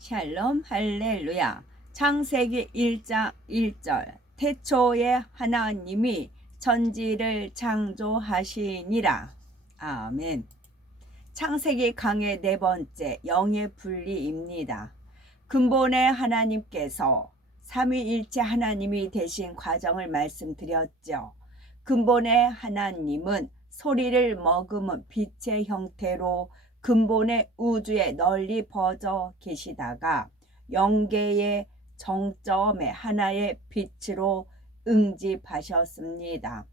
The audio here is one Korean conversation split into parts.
샬롬 할렐루야. 창세기 1장 1절. 태초에 하나님이 천지를 창조하시니라. 아멘. 창세기 강의 네 번째, 영의 분리입니다. 근본의 하나님께서 삼위일체 하나님이 되신 과정을 말씀드렸죠. 근본의 하나님은 소리를 머금은 빛의 형태로 근본의 우주에 널리 퍼져 계시다가 영계의 정점에 하나의 빛으로 응집하셨습니다.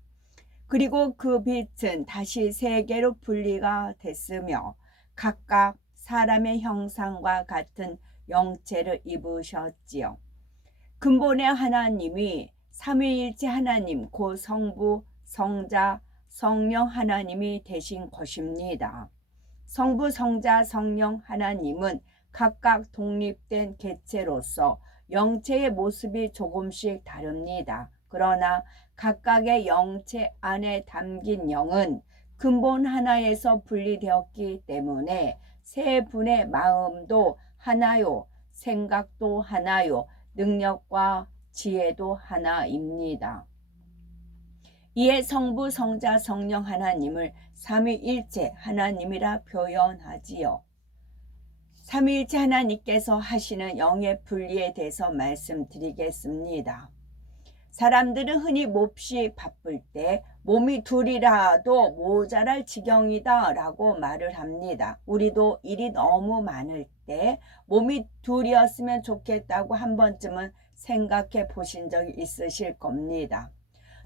그리고 그 빛은 다시 세 개로 분리가 됐으며 각각 사람의 형상과 같은 영체를 입으셨지요. 근본의 하나님이 삼위일체 하나님 곧 성부, 성자, 성령 하나님이 되신 것입니다. 성부, 성자, 성령 하나님은 각각 독립된 객체로서 영체의 모습이 조금씩 다릅니다. 그러나 각각의 영체 안에 담긴 영은 근본 하나에서 분리되었기 때문에 세 분의 마음도 하나요, 생각도 하나요, 능력과 지혜도 하나입니다. 이에 성부, 성자, 성령 하나님을 삼위일체 하나님이라 표현하지요. 삼위일체 하나님께서 하시는 영의 분리에 대해서 말씀드리겠습니다. 사람들은 흔히 몹시 바쁠 때 몸이 둘이라도 모자랄 지경이다 라고 말을 합니다. 우리도 일이 너무 많을 때 몸이 둘이었으면 좋겠다고 한 번쯤은 생각해 보신 적이 있으실 겁니다.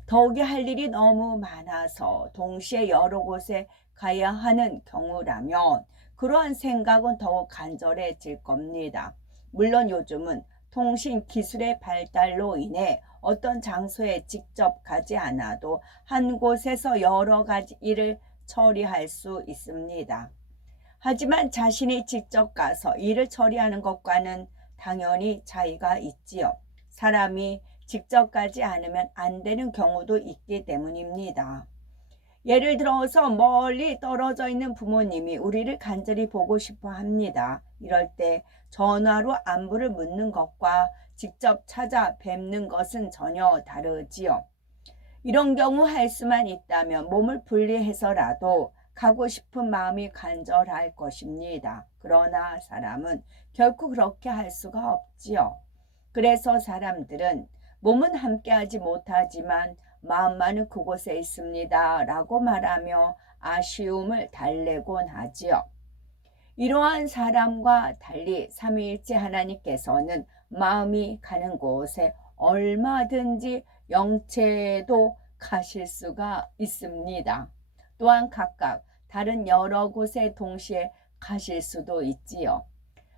더욱이 할 일이 너무 많아서 동시에 여러 곳에 가야 하는 경우라면 그러한 생각은 더욱 간절해질 겁니다. 물론 요즘은 통신 기술의 발달로 인해 어떤 장소에 직접 가지 않아도 한 곳에서 여러 가지 일을 처리할 수 있습니다. 하지만 자신이 직접 가서 일을 처리하는 것과는 당연히 차이가 있지요. 사람이 직접 가지 않으면 안 되는 경우도 있기 때문입니다. 예를 들어서 멀리 떨어져 있는 부모님이 우리를 간절히 보고 싶어 합니다. 이럴 때 전화로 안부를 묻는 것과 직접 찾아 뵙는 것은 전혀 다르지요. 이런 경우 할 수만 있다면 몸을 분리해서라도 가고 싶은 마음이 간절할 것입니다. 그러나 사람은 결코 그렇게 할 수가 없지요. 그래서 사람들은 몸은 함께하지 못하지만 마음만은 그곳에 있습니다 라고 말하며 아쉬움을 달래곤 하지요. 이러한 사람과 달리 삼위일체 하나님께서는 마음이 가는 곳에 얼마든지 영체도 가실 수가 있습니다. 또한 각각 다른 여러 곳에 동시에 가실 수도 있지요.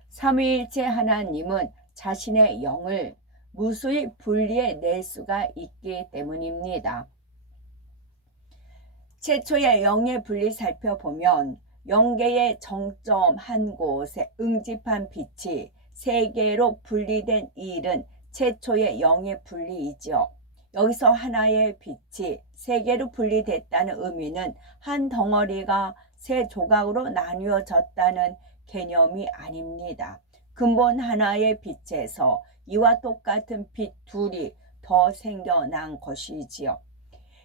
삼위일체 하나님은 자신의 영을 무수히 분리해 낼 수가 있기 때문입니다. 최초의 영의 분리 살펴보면 영계의 정점 한 곳에 응집한 빛이 세 개로 분리된 이 일은 최초의 영의 분리이죠. 여기서 하나의 빛이 세 개로 분리됐다는 의미는 한 덩어리가 세 조각으로 나뉘어졌다는 개념이 아닙니다. 근본 하나의 빛에서 이와 똑같은 빛 둘이 더 생겨난 것이지요.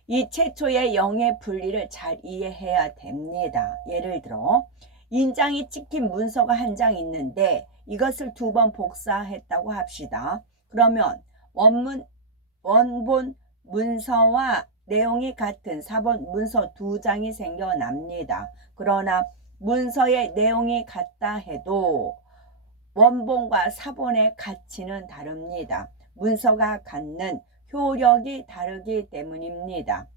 이 최초의 영의 분리를 잘 이해해야 됩니다. 예를 들어 인장이 찍힌 문서가 한 장 있는데 이것을 두 번 복사했다고 합시다. 그러면 원본 문서와 내용이 같은 사본 문서 두 장이 생겨납니다. 그러나 문서의 내용이 같다 해도 원본과 사본의 가치는 다릅니다. 문서가 갖는 효력이 다르기 때문입니다.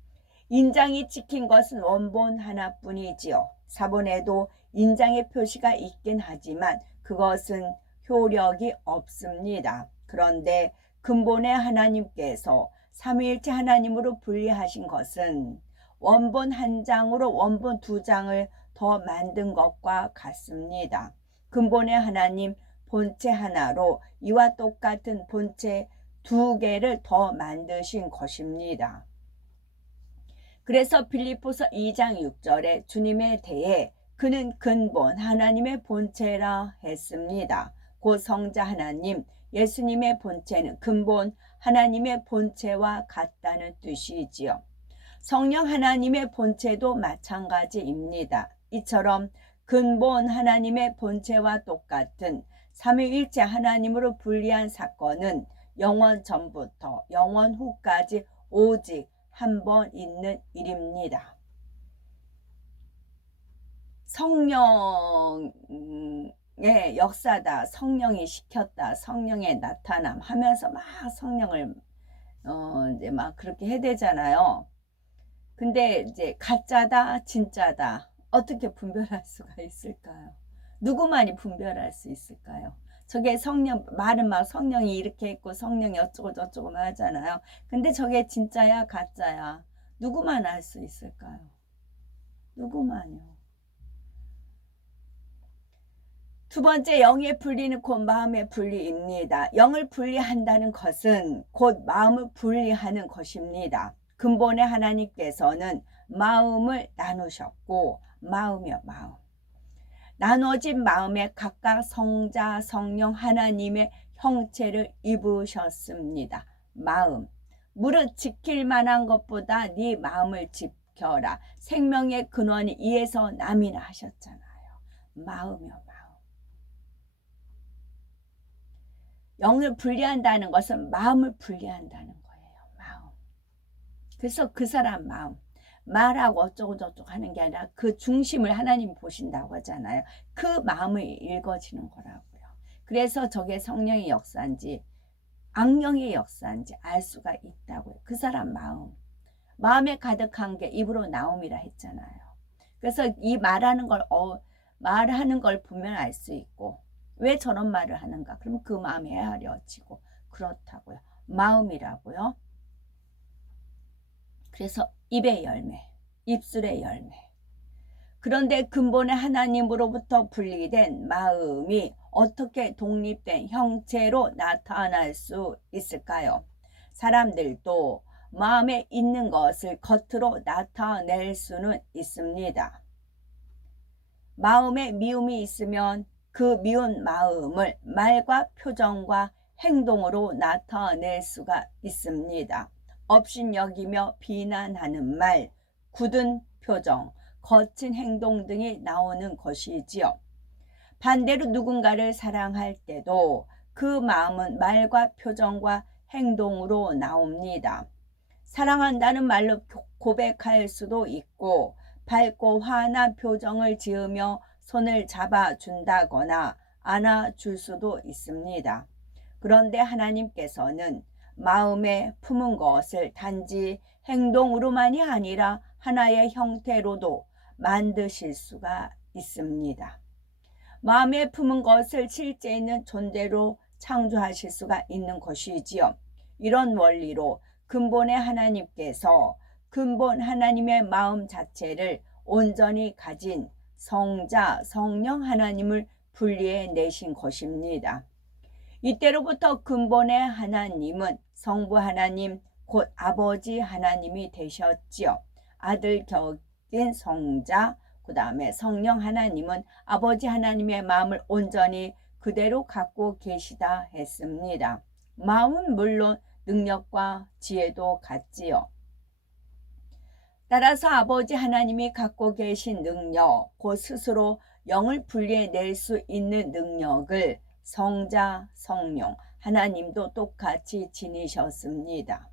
인장이 찍힌 것은 원본 하나뿐이지요. 사본에도 인장의 표시가 있긴 하지만 그것은 효력이 없습니다. 그런데 근본의 하나님께서 삼위일체 하나님으로 분리하신 것은 원본 한 장으로 원본 두 장을 더 만든 것과 같습니다. 근본의 하나님 본체 하나로 이와 똑같은 본체 두 개를 더 만드신 것입니다. 그래서 빌립보서 2장 6절에 주님에 대해 그는 근본 하나님의 본체라 했습니다. 곧 성자 하나님, 예수님의 본체는 근본 하나님의 본체와 같다는 뜻이지요. 성령 하나님의 본체도 마찬가지입니다. 이처럼 근본 하나님의 본체와 똑같은 삼위일체 하나님으로 분리한 사건은 영원 전부터 영원 후까지 오직 한 번 있는 일입니다. 성령의 역사다, 성령이 시켰다, 성령의 나타남 하면서 막 성령을 이제 막 그렇게 해대잖아요. 근데 이제 가짜다 진짜다 어떻게 분별할 수가 있을까요? 누구만이 분별할 수 있을까요? 저게 성령, 말은 막 성령이 이렇게 했고 성령이 어쩌고 저쩌고 하잖아요. 근데 저게 진짜야 가짜야 누구만 알 수 있을까요? 누구만요? 두 번째, 영의 분리는 곧 마음의 분리입니다. 영을 분리한다는 것은 곧 마음을 분리하는 것입니다. 근본의 하나님께서는 마음을 나누셨고, 마음이요 마음, 나눠진 마음에 각각 성자 성령 하나님의 형체를 입으셨습니다. 마음, 무릇 지킬 만한 것보다 네 마음을 지켜라. 생명의 근원이 이에서 남이나 하셨잖아요. 마음이요 마음. 영을 분리한다는 것은 마음을 분리한다는 거예요. 마음. 그래서 그 사람 마음, 말하고 어쩌고 저쩌고 하는 게 아니라 그 중심을 하나님이 보신다고 하잖아요. 그 마음을 읽어지는 거라고요. 그래서 저게 성령의 역사인지 악령의 역사인지 알 수가 있다고요. 그 사람 마음, 마음에 가득한 게 입으로 나옴이라 했잖아요. 그래서 이 말하는 걸 보면 알 수 있고, 왜 저런 말을 하는가? 그럼 그 마음이 헤아려지고 그렇다고요. 마음이라고요. 그래서 입의 열매, 입술의 열매. 그런데 근본의 하나님으로부터 분리된 마음이 어떻게 독립된 형체로 나타날 수 있을까요? 사람들도 마음에 있는 것을 겉으로 나타낼 수는 있습니다. 마음에 미움이 있으면 그 미운 마음을 말과 표정과 행동으로 나타낼 수가 있습니다. 업신여기며 비난하는 말, 굳은 표정, 거친 행동 등이 나오는 것이지요. 반대로 누군가를 사랑할 때도 그 마음은 말과 표정과 행동으로 나옵니다. 사랑한다는 말로 고백할 수도 있고, 밝고 환한 표정을 지으며 손을 잡아준다거나 안아줄 수도 있습니다. 그런데 하나님께서는 마음에 품은 것을 단지 행동으로만이 아니라 하나의 형태로도 만드실 수가 있습니다. 마음에 품은 것을 실제 있는 존재로 창조하실 수가 있는 것이지요. 이런 원리로 근본의 하나님께서 근본 하나님의 마음 자체를 온전히 가진 성자, 성령 하나님을 분리해 내신 것입니다. 이때로부터 근본의 하나님은 성부 하나님, 곧 아버지 하나님이 되셨지요. 아들 격인 성자, 그 다음에 성령 하나님은 아버지 하나님의 마음을 온전히 그대로 갖고 계시다 했습니다. 마음은 물론 능력과 지혜도 같지요. 따라서 아버지 하나님이 갖고 계신 능력, 곧 스스로 영을 분리해낼 수 있는 능력을 성자, 성령, 하나님도 똑같이 지니셨습니다.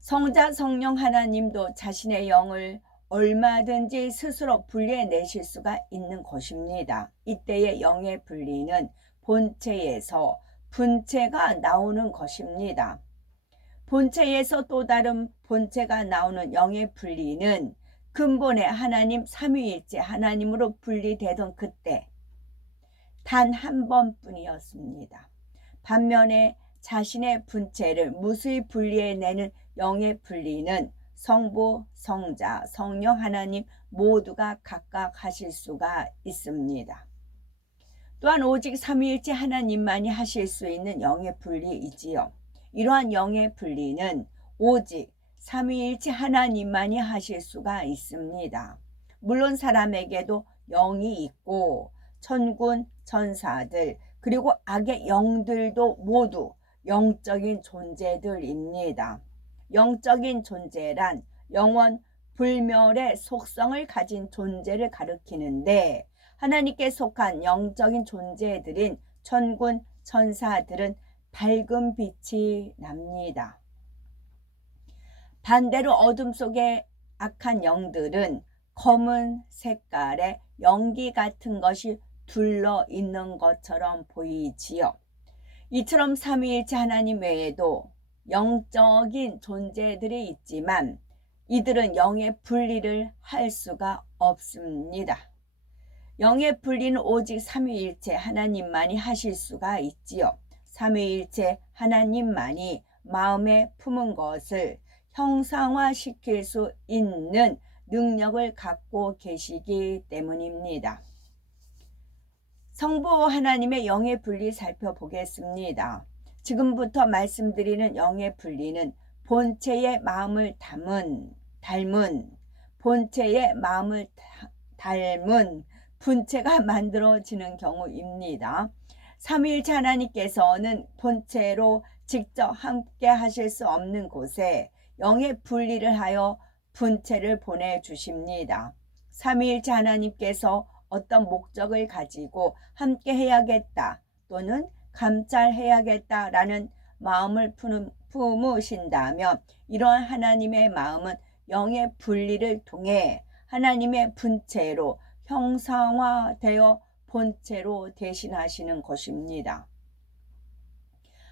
성자, 성령 하나님도 자신의 영을 얼마든지 스스로 분리해내실 수가 있는 것입니다. 이때의 영의 분리는 본체에서 분체가 나오는 것입니다. 본체에서 또 다른 본체가 나오는 영의 분리는 근본의 하나님 삼위일체 하나님으로 분리되던 그때 단 한 번뿐이었습니다. 반면에 자신의 분체를 무수히 분리해내는 영의 분리는 성부, 성자, 성령 하나님 모두가 각각 하실 수가 있습니다. 또한 오직 삼위일체 하나님만이 하실 수 있는 영의 분리이지요. 이러한 영의 분리는 오직 삼위일체 하나님만이 하실 수가 있습니다. 물론 사람에게도 영이 있고 천군, 천사들, 그리고 악의 영들도 모두 영적인 존재들입니다. 영적인 존재란 영원 불멸의 속성을 가진 존재를 가리키는데, 하나님께 속한 영적인 존재들인 천군, 천사들은 밝은 빛이 납니다. 반대로 어둠 속의 악한 영들은 검은 색깔의 연기 같은 것이 둘러 있는 것처럼 보이지요. 이처럼 삼위일체 하나님 외에도 영적인 존재들이 있지만 이들은 영의 분리를 할 수가 없습니다. 영의 분리는 오직 삼위일체 하나님만이 하실 수가 있지요. 삼위일체 하나님만이 마음에 품은 것을 형상화시킬 수 있는 능력을 갖고 계시기 때문입니다. 성부 하나님의 영의 분리 살펴보겠습니다. 지금부터 말씀드리는 영의 분리는 본체의 마음을 닮은 본체의 마음을 닮은 분체가 만들어지는 경우입니다. 삼위일체 하나님께서는 본체로 직접 함께 하실 수 없는 곳에 영의 분리를 하여 분체를 보내주십니다. 삼위일체 하나님께서 어떤 목적을 가지고 함께 해야겠다 또는 감찰해야겠다라는 마음을 품으신다면 이러한 하나님의 마음은 영의 분리를 통해 하나님의 분체로 형상화되어 본체로 대신하시는 것입니다.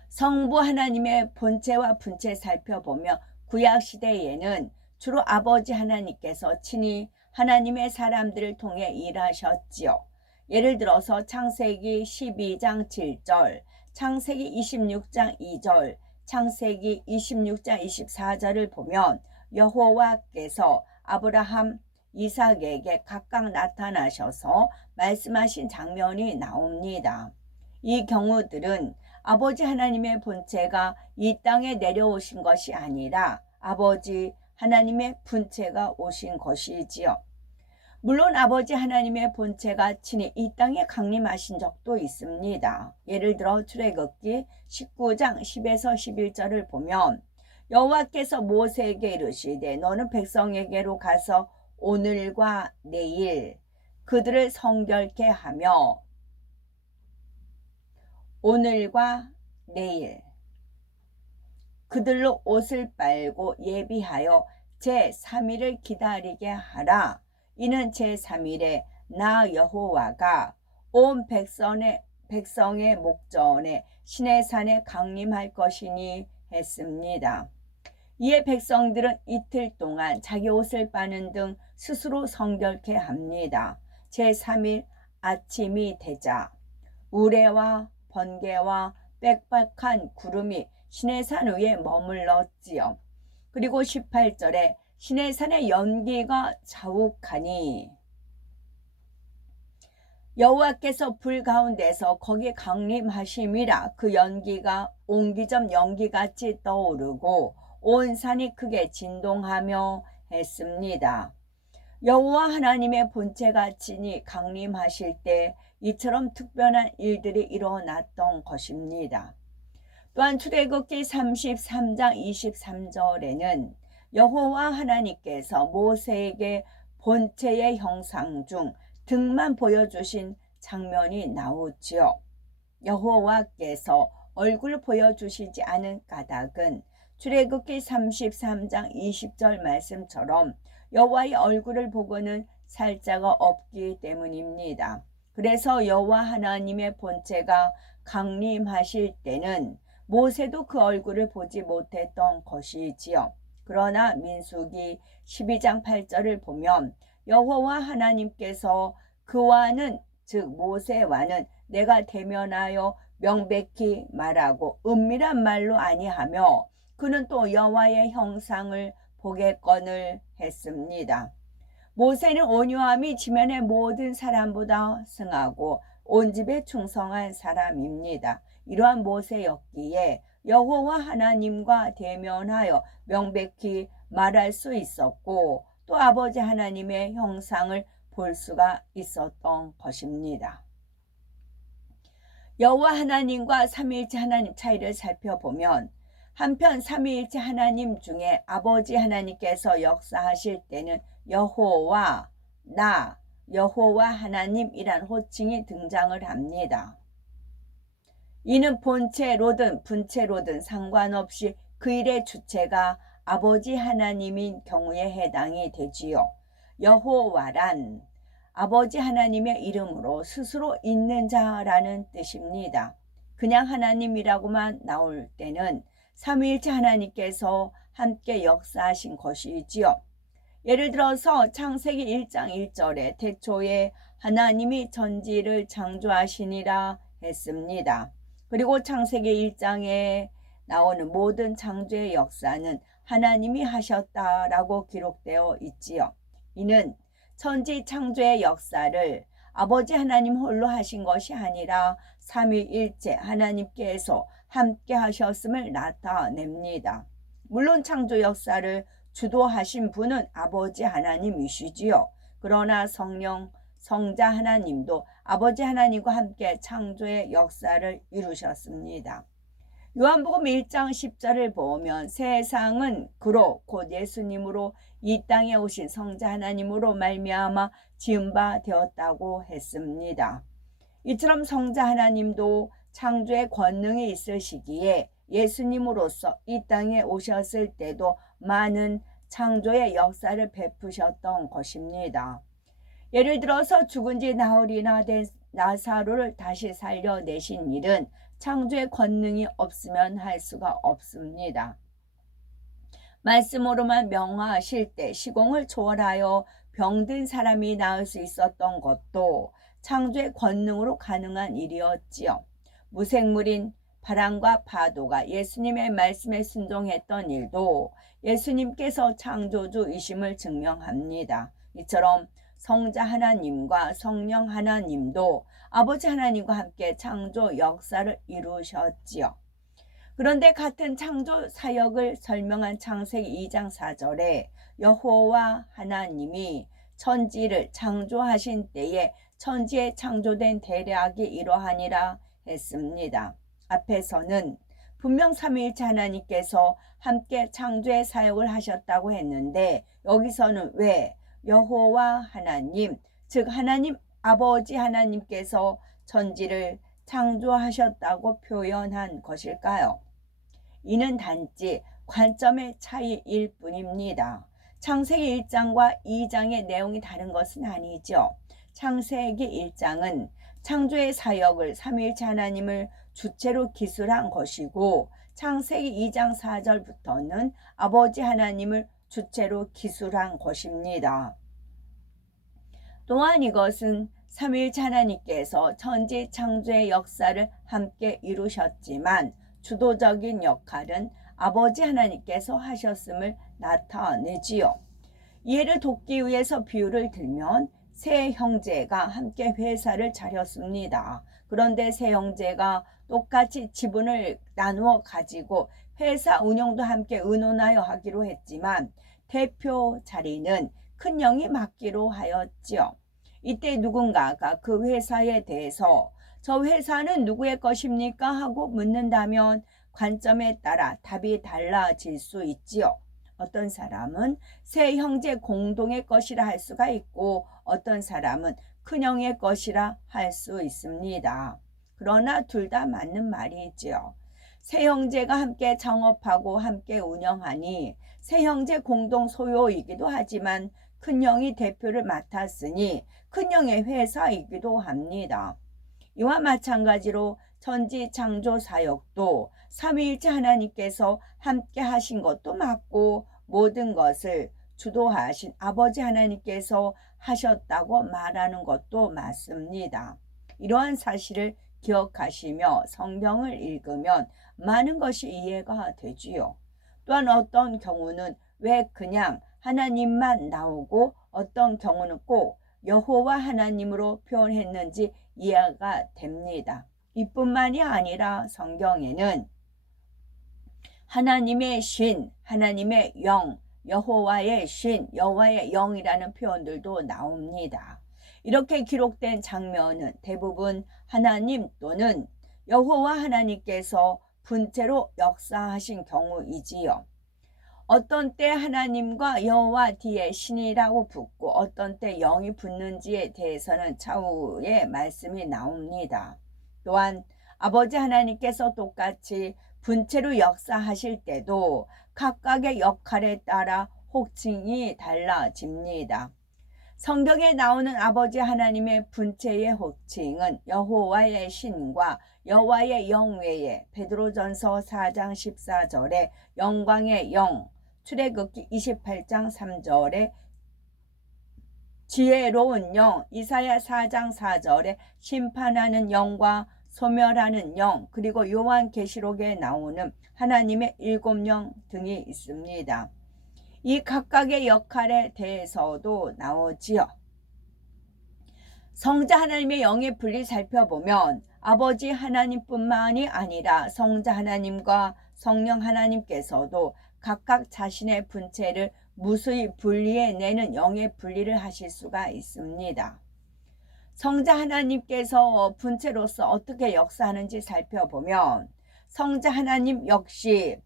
성부 하나님의 본체와 분체 살펴보며 구약시대에는 주로 아버지 하나님께서 친히 하나님의 사람들을 통해 일하셨지요. 예를 들어서 창세기 12장 7절, 창세기 26장 2절, 창세기 26장 24절을 보면 여호와께서 아브라함, 이삭에게 각각 나타나셔서 말씀하신 장면이 나옵니다. 이 경우들은 아버지 하나님의 본체가 이 땅에 내려오신 것이 아니라 아버지 하나님의 분체가 오신 것이지요. 물론 아버지 하나님의 본체가 친히 이 땅에 강림하신 적도 있습니다. 예를 들어 출애굽기 19장 10에서 11절을 보면 여호와께서 모세에게 이르시되 너는 백성에게로 가서 오늘과 내일 그들을 성결케 하며 오늘과 내일 그들로 옷을 빨고 예비하여 제3일을 기다리게 하라. 이는 제3일에 나 여호와가 온 백성의 목전에 시내산에 강림할 것이니 했습니다. 이에 백성들은 이틀 동안 자기 옷을 빠는 등 스스로 성결케 합니다. 제3일 아침이 되자 우레와 번개와 빽빽한 구름이 시내산 위에 머물렀지요. 그리고 18절에 시내산의 연기가 자욱하니 여호와께서 불 가운데서 거기 강림하심이라. 그 연기가 옹기점 연기같이 떠오르고 온 산이 크게 진동하며 했습니다. 여호와 하나님의 본체가 친히 강림하실 때 이처럼 특별한 일들이 일어났던 것입니다. 또한 출애굽기 33장 23절에는 여호와 하나님께서 모세에게 본체의 형상 중 등만 보여주신 장면이 나오지요. 여호와께서 얼굴을 보여주시지 않은 까닭은 출애굽기 33장 20절 말씀처럼 여호와의 얼굴을 보고는 살 자가 없기 때문입니다. 그래서 여호와 하나님의 본체가 강림하실 때는 모세도 그 얼굴을 보지 못했던 것이지요. 그러나 민수기 12장 8절을 보면 여호와 하나님께서 그와는 즉 모세와는 내가 대면하여 명백히 말하고 은밀한 말로 아니하며 그는 또 여호와의 형상을 보겠거늘 했습니다. 모세는 온유함이 지면의 모든 사람보다 승하고 온 집에 충성한 사람입니다. 이러한 모세였기에 여호와 하나님과 대면하여 명백히 말할 수 있었고 또 아버지 하나님의 형상을 볼 수가 있었던 것입니다. 여호와 하나님과 삼위일체 하나님 차이를 살펴보면 한편 삼위일체 하나님 중에 아버지 하나님께서 역사하실 때는 여호와, 나, 여호와 하나님이란 호칭이 등장을 합니다. 이는 본체로든 분체로든 상관없이 그 일의 주체가 아버지 하나님인 경우에 해당이 되지요. 여호와란 아버지 하나님의 이름으로 스스로 있는 자라는 뜻입니다. 그냥 하나님이라고만 나올 때는 삼위일체 하나님께서 함께 역사하신 것이지요. 예를 들어서 창세기 1장 1절에 태초에 하나님이 천지를 창조하시니라 했습니다. 그리고 창세기 1장에 나오는 모든 창조의 역사는 하나님이 하셨다라고 기록되어 있지요. 이는 천지 창조의 역사를 아버지 하나님 홀로 하신 것이 아니라 삼위일체 하나님께서 함께 하셨음을 나타냅니다. 물론 창조 역사를 주도하신 분은 아버지 하나님이시지요. 그러나 성령, 성자 하나님도 아버지 하나님과 함께 창조의 역사를 이루셨습니다. 요한복음 1장 10절을 보면 세상은 그로 곧 예수님으로 이 땅에 오신 성자 하나님으로 말미암아 지은 바 되었다고 했습니다. 이처럼 성자 하나님도 창조의 권능이 있으시기에 예수님으로서 이 땅에 오셨을 때도 많은 창조의 역사를 베푸셨던 것입니다. 예를 들어서 죽은 지 나흘이나 된 나사로를 다시 살려내신 일은 창조의 권능이 없으면 할 수가 없습니다. 말씀으로만 명하실 때 시공을 초월하여 병든 사람이 나을 수 있었던 것도 창조의 권능으로 가능한 일이었지요. 무생물인 바람과 파도가 예수님의 말씀에 순종했던 일도 예수님께서 창조주이심을 증명합니다. 이처럼 성자 하나님과 성령 하나님도 아버지 하나님과 함께 창조 역사를 이루셨지요. 그런데 같은 창조 사역을 설명한 창세기 2장 4절에 여호와 하나님이 천지를 창조하신 때에 천지에 창조된 대략이 이러하니라 했습니다. 앞에서는 분명 삼위일체 하나님께서 함께 창조의 사역을 하셨다고 했는데 여기서는 왜 여호와 하나님, 즉 하나님 아버지 하나님께서 천지를 창조하셨다고 표현한 것일까요? 이는 단지 관점의 차이일 뿐입니다. 창세기 1장과 2장의 내용이 다른 것은 아니죠. 창세기 1장은 창조의 사역을 삼위일체 하나님을 주체로 기술한 것이고 창세기 2장 4절부터는 아버지 하나님을 주체로 기술한 것입니다. 또한 이것은 삼위일체 하나님께서 천지 창조의 역사를 함께 이루셨지만 주도적인 역할은 아버지 하나님께서 하셨음을 나타내지요. 이해를 돕기 위해서 비유를 들면 세 형제가 함께 회사를 차렸습니다. 그런데 세 형제가 똑같이 지분을 나누어 가지고 회사 운영도 함께 의논하여 하기로 했지만 대표 자리는 큰형이 맡기로 하였지요. 이때 누군가가 그 회사에 대해서 저 회사는 누구의 것입니까? 하고 묻는다면 관점에 따라 답이 달라질 수 있지요. 어떤 사람은 세 형제 공동의 것이라 할 수가 있고 어떤 사람은 큰형의 것이라 할 수 있습니다. 그러나 둘 다 맞는 말이지요. 세 형제가 함께 창업하고 함께 운영하니 세 형제 공동 소유이기도 하지만 큰형이 대표를 맡았으니 큰형의 회사이기도 합니다. 이와 마찬가지로 천지 창조 사역도 삼위일체 하나님께서 함께 하신 것도 맞고 모든 것을 주도하신 아버지 하나님께서 하셨다고 말하는 것도 맞습니다. 이러한 사실을 기억하시며 성경을 읽으면 많은 것이 이해가 되지요. 또한 어떤 경우는 왜 그냥 하나님만 나오고 어떤 경우는 꼭 여호와 하나님으로 표현했는지 이해가 됩니다. 이뿐만이 아니라 성경에는 하나님의 신, 하나님의 영, 여호와의 신, 여호와의 영이라는 표현들도 나옵니다. 이렇게 기록된 장면은 대부분 하나님 또는 여호와 하나님께서 분체로 역사하신 경우이지요. 어떤 때 하나님과 여호와 뒤에 신이라고 붙고 어떤 때 영이 붙는지에 대해서는 차후에 말씀이 나옵니다. 또한 아버지 하나님께서 똑같이 분체로 역사하실 때도 각각의 역할에 따라 호칭이 달라집니다. 성경에 나오는 아버지 하나님의 분체의 호칭은 여호와의 신과 여호와의 영 외에 베드로전서 4장 14절에 영광의 영, 출애굽기 28장 3절에 지혜로운 영, 이사야 4장 4절에 심판하는 영과 소멸하는 영, 그리고 요한계시록에 나오는 하나님의 7영 등이 있습니다. 이 각각의 역할에 대해서도 나오지요. 성자 하나님의 영의 분리 살펴보면 아버지 하나님뿐만이 아니라 성자 하나님과 성령 하나님께서도 각각 자신의 분체를 무수히 분리해내는 영의 분리를 하실 수가 있습니다. 성자 하나님께서 분체로서 어떻게 역사하는지 살펴보면 성자 하나님 역시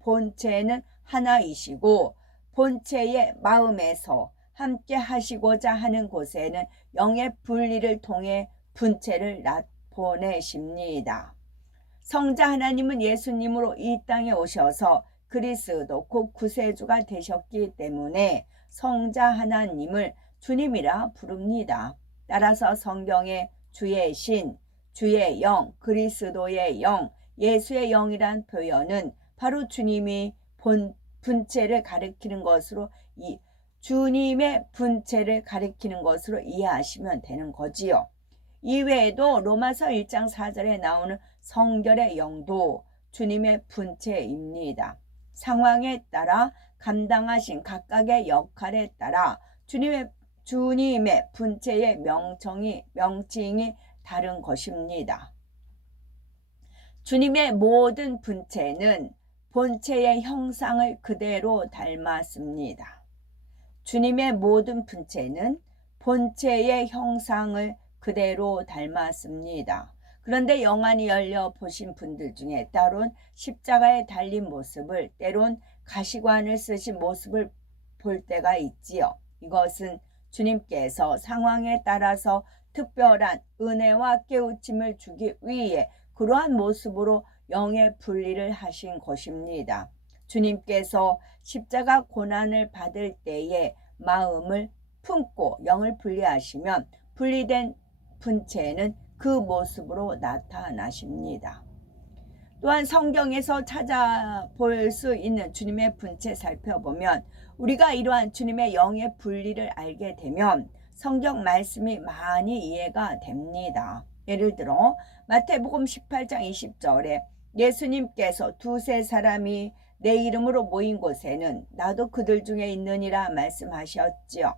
본체는 하나이시고 본체의 마음에서 함께 하시고자 하는 곳에는 영의 분리를 통해 분체를 보내십니다. 성자 하나님은 예수님으로 이 땅에 오셔서 그리스도 곧 구세주가 되셨기 때문에 성자 하나님을 주님이라 부릅니다. 따라서 성경에 주의 신, 주의 영, 그리스도의 영, 예수의 영이란 표현은 바로 주님이 분체를 가리키는 것으로 주님의 분체를 가리키는 것으로 이해하시면 되는 거지요. 이외에도 로마서 1장 4절에 나오는 성결의 영도 주님의 분체입니다. 상황에 따라 감당하신 각각의 역할에 따라 주님의 분체의 명칭이 다른 것입니다. 주님의 모든 분체는 본체의 형상을 그대로 닮았습니다. 주님의 모든 분체는 본체의 형상을 그대로 닮았습니다. 그런데 영안이 열려 보신 분들 중에 때론 십자가에 달린 모습을, 때론 가시관을 쓰신 모습을 볼 때가 있지요. 이것은 주님께서 상황에 따라서 특별한 은혜와 깨우침을 주기 위해 그러한 모습으로 영의 분리를 하신 것입니다. 주님께서 십자가 고난을 받을 때에 마음을 품고 영을 분리하시면 분리된 분체는 그 모습으로 나타나십니다. 또한 성경에서 찾아볼 수 있는 주님의 분체 살펴보면 우리가 이러한 주님의 영의 분리를 알게 되면 성경 말씀이 많이 이해가 됩니다. 예를 들어 마태복음 18장 20절에 예수님께서 두세 사람이 내 이름으로 모인 곳에는 나도 그들 중에 있느니라 말씀하셨지요.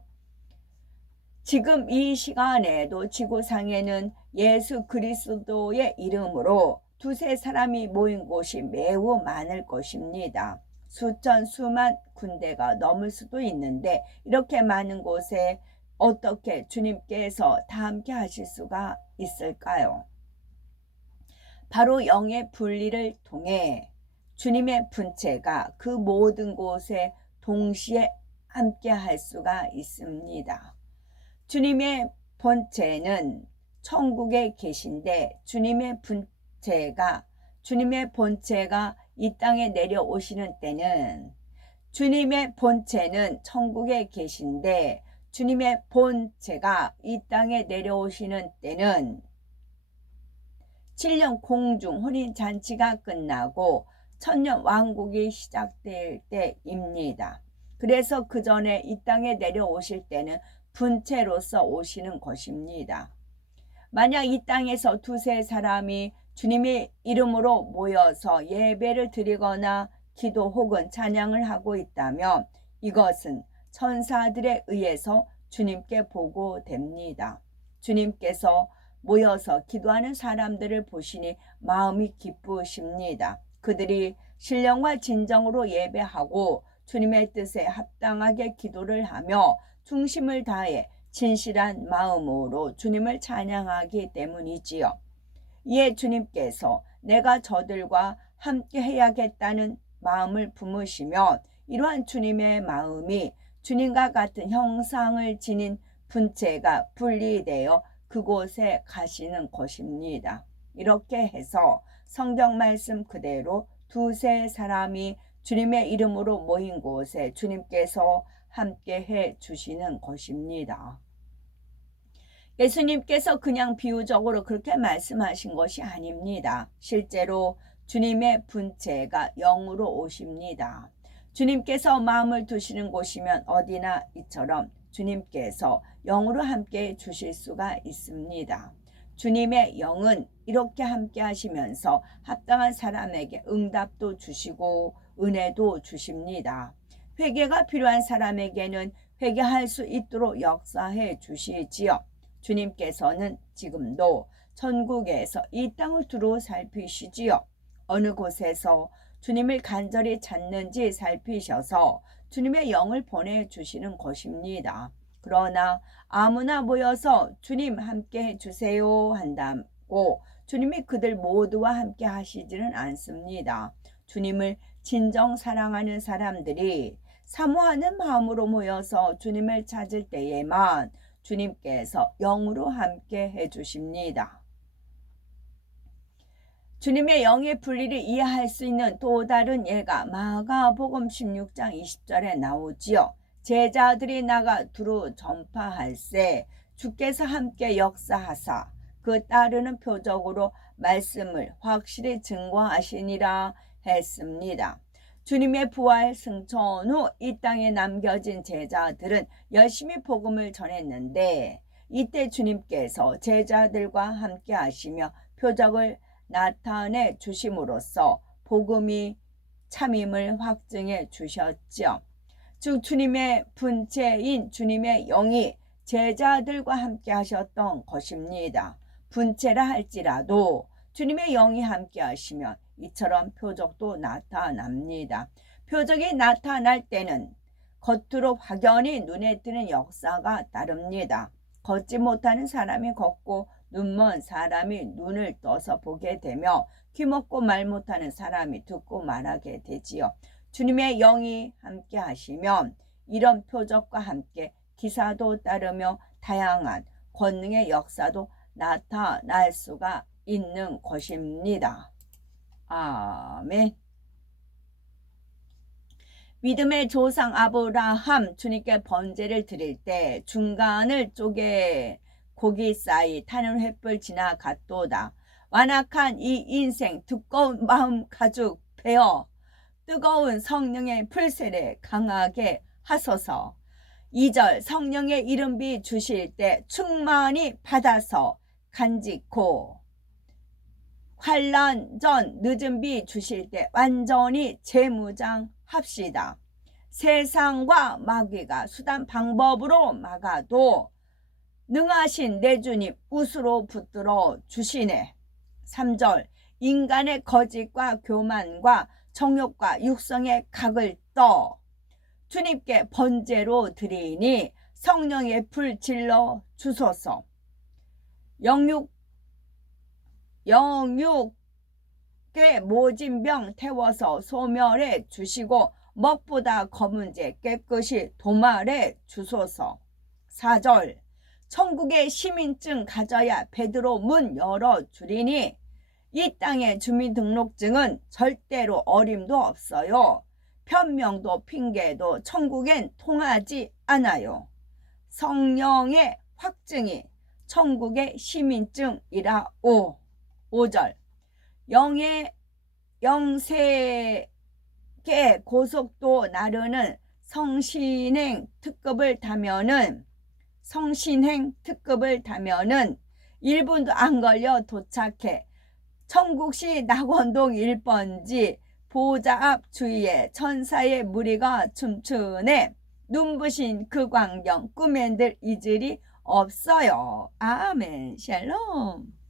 지금 이 시간에도 지구상에는 예수 그리스도의 이름으로 두세 사람이 모인 곳이 매우 많을 것입니다. 수천 수만 군데가 넘을 수도 있는데 이렇게 많은 곳에 어떻게 주님께서 다 함께 하실 수가 있을까요? 바로 영의 분리를 통해 주님의 분체가 그 모든 곳에 동시에 함께 할 수가 있습니다. 주님의 본체는 천국에 계신데 주님의 본체가 이 땅에 내려오시는 때는 주님의 본체는 천국에 계신데 주님의 본체가 이 땅에 내려오시는 때는 7년 공중 혼인잔치가 끝나고 천년 왕국이 시작될 때입니다. 그래서 그 전에 이 땅에 내려오실 때는 분체로서 오시는 것입니다. 만약 이 땅에서 두세 사람이 주님의 이름으로 모여서 예배를 드리거나 기도 혹은 찬양을 하고 있다면 이것은 천사들에 의해서 주님께 보고됩니다. 주님께서 모여서 기도하는 사람들을 보시니 마음이 기쁘십니다. 그들이 신령과 진정으로 예배하고 주님의 뜻에 합당하게 기도를 하며 중심을 다해 진실한 마음으로 주님을 찬양하기 때문이지요. 이에 주님께서 내가 저들과 함께 해야겠다는 마음을 품으시며 이러한 주님의 마음이 주님과 같은 형상을 지닌 분체가 분리되어 그곳에 가시는 것입니다. 이렇게 해서 성경 말씀 그대로 두세 사람이 주님의 이름으로 모인 곳에 주님께서 함께 해 주시는 것입니다. 예수님께서 그냥 비유적으로 그렇게 말씀하신 것이 아닙니다. 실제로 주님의 분체가 영으로 오십니다. 주님께서 마음을 두시는 곳이면 어디나 이처럼 주님께서 영으로 함께 주실 수가 있습니다. 주님의 영은 이렇게 함께 하시면서 합당한 사람에게 응답도 주시고 은혜도 주십니다. 회개가 필요한 사람에게는 회개할 수 있도록 역사해 주시지요. 주님께서는 지금도 천국에서 이 땅을 두루 살피시지요. 어느 곳에서 주님을 간절히 찾는지 살피셔서 주님의 영을 보내주시는 것입니다. 그러나 아무나 모여서 주님 함께 해주세요 한다고 주님이 그들 모두와 함께 하시지는 않습니다. 주님을 진정 사랑하는 사람들이 사모하는 마음으로 모여서 주님을 찾을 때에만 주님께서 영으로 함께 해주십니다. 주님의 영의 분리를 이해할 수 있는 또 다른 예가 마가복음 16장 20절에 나오지요. 제자들이 나가 두루 전파할세 주께서 함께 역사하사 그 따르는 표적으로 말씀을 확실히 증거하시니라 했습니다. 주님의 부활 승천 후 이 땅에 남겨진 제자들은 열심히 복음을 전했는데 이때 주님께서 제자들과 함께 하시며 표적을 나타내 주심으로써 복음이 참임을 확증해 주셨죠. 즉 주님의 분체인 주님의 영이 제자들과 함께 하셨던 것입니다. 분체라 할지라도 주님의 영이 함께 하시면 이처럼 표적도 나타납니다. 표적이 나타날 때는 겉으로 확연히 눈에 띄는 역사가 따릅니다. 걷지 못하는 사람이 걷고 눈먼 사람이 눈을 떠서 보게 되며 귀먹고 말 못하는 사람이 듣고 말하게 되지요. 주님의 영이 함께 하시면 이런 표적과 함께 기사도 따르며 다양한 권능의 역사도 나타날 수가 있는 것입니다. 아멘. 믿음의 조상 아브라함 주님께 번제를 드릴 때 중간을 쪼개 고기 싸이 타는 횃불 지나갔도다. 완악한 이 인생 두꺼운 마음 가죽 베어 뜨거운 성령의 풀세례 강하게 하소서. 2절 성령의 이름비 주실 때 충만히 받아서 간직코 환란 전 늦은 비 주실 때 완전히 재무장합시다. 세상과 마귀가 수단 방법으로 막아도 능하신 내 주님 우수로 붙들어 주시네. 3절 인간의 거짓과 교만과 정욕과 육성의 각을 떠 주님께 번제로 드리니 성령의 불 질러 주소서. 영육의 모진 병 태워서 소멸해 주시고 먹보다 검은 재 깨끗이 도말해 주소서. 4절 천국의 시민증 가져야 베드로 문 열어주리니 이 땅의 주민등록증은 절대로 어림도 없어요. 변명도 핑계도 천국엔 통하지 않아요. 성령의 확증이 천국의 시민증이라오. 5절 영세계 고속도 나르는 성신행 특급을 타면은 1분도 안 걸려 도착해. 청국시 낙원동 1번지 보좌 앞 주위에 천사의 무리가 춤추네. 눈부신 그 광경 꿈엔들 잊으리 없어요. 아멘. 샬롬.